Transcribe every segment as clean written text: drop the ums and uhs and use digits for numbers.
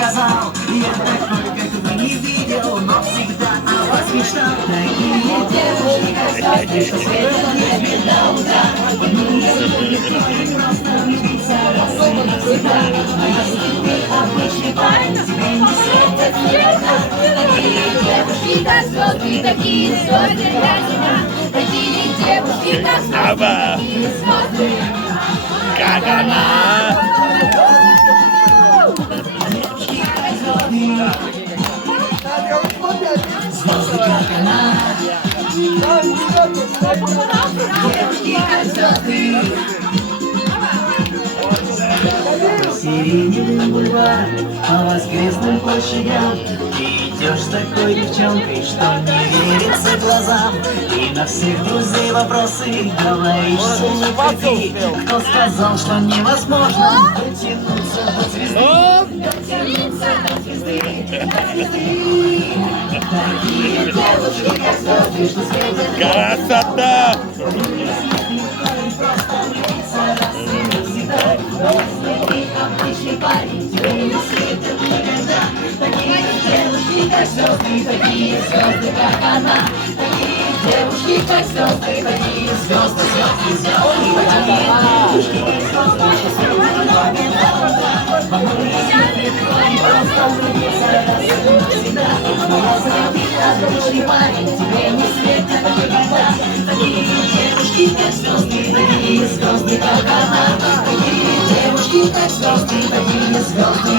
сказал, я такой, как вы не видел, но всегда о вас мечтал. Такие девушки, как звезды, что светят небе до утра. Просто влюбиться раз и навсегда. А если ты обычный парень, тебе не светит никогда. Такие девушки, как звезды, такие звезды для тебя. Такие девушки, как звезды, такие звезды. Как она? Звезды, как она. Девушки, как звезды. Сиреневым бульваром, по воскресным площадям ты идешь с такой девчонкой, что не верится глазам. И на всех друзей вопросы говоришь не ходи. Кто сказал, что невозможно дотянуться до звезды? Дотянуться до звезды, до звезды. Такие девушки, как звезды, что светят. Красота! Обычный парень, тебе не светит никогда. Такие девушки, как звезды, такие звезды, как она. Такие девушки, как звезды, такие звезды, звезды, звезды. Такие девушки, как звезды, что светят небе до утра. Просто влюбиться раз и навсегда. Обычный парень, тебе не светит никогда. Такие девушки, как звезды, такие звезды, как она. Такие девушки, как звезды, такие звезды,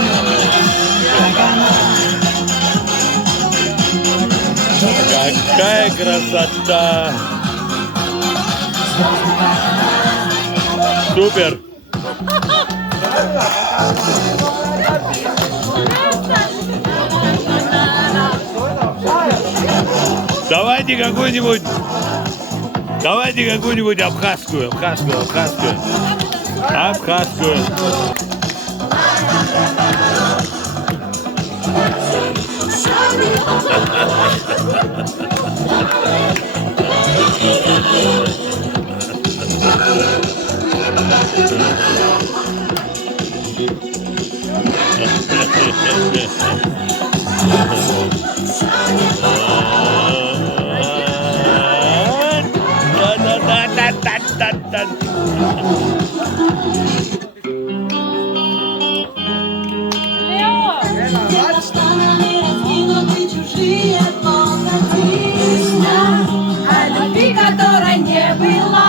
как она. Какая красота! Звезды, как она. Супер! Давайте какую-нибудь абхазскую. Которой не было,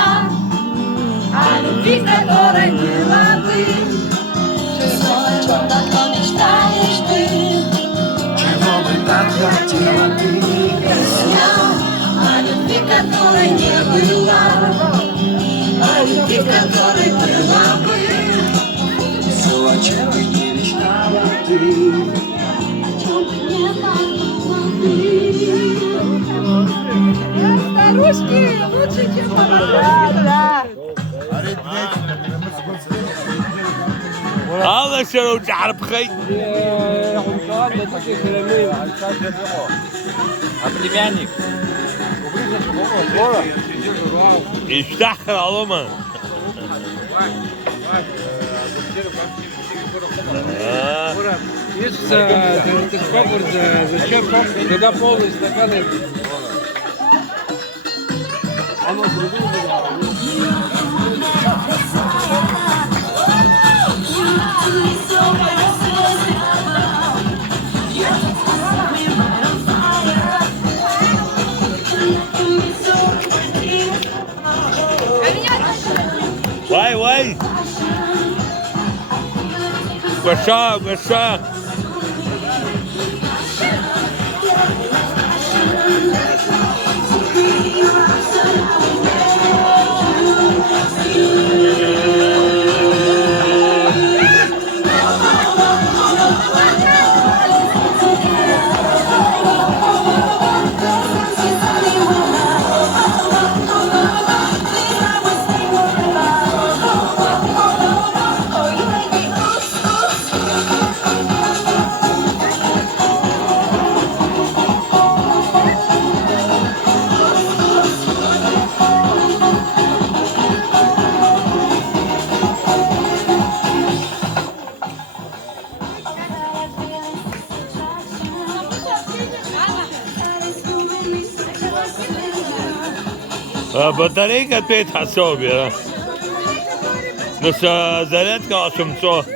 о любви, которой была бы. Все, о чем давно мечтаешь ты, Чего бы так хотела ты? песня о любви, которой не было, о любви, которой была бы. Все, о чем бы не мечтала ты. О чем бы не подумала ты. Старушки лучше, чем да. هذا شنو تعرف خي؟ Племянник. يستحقر عظمه. Есть транспорт, зачем когда полный стаканы. Вай! Гоша! А батарейка 5 особі, а? Ну, зарядка 800.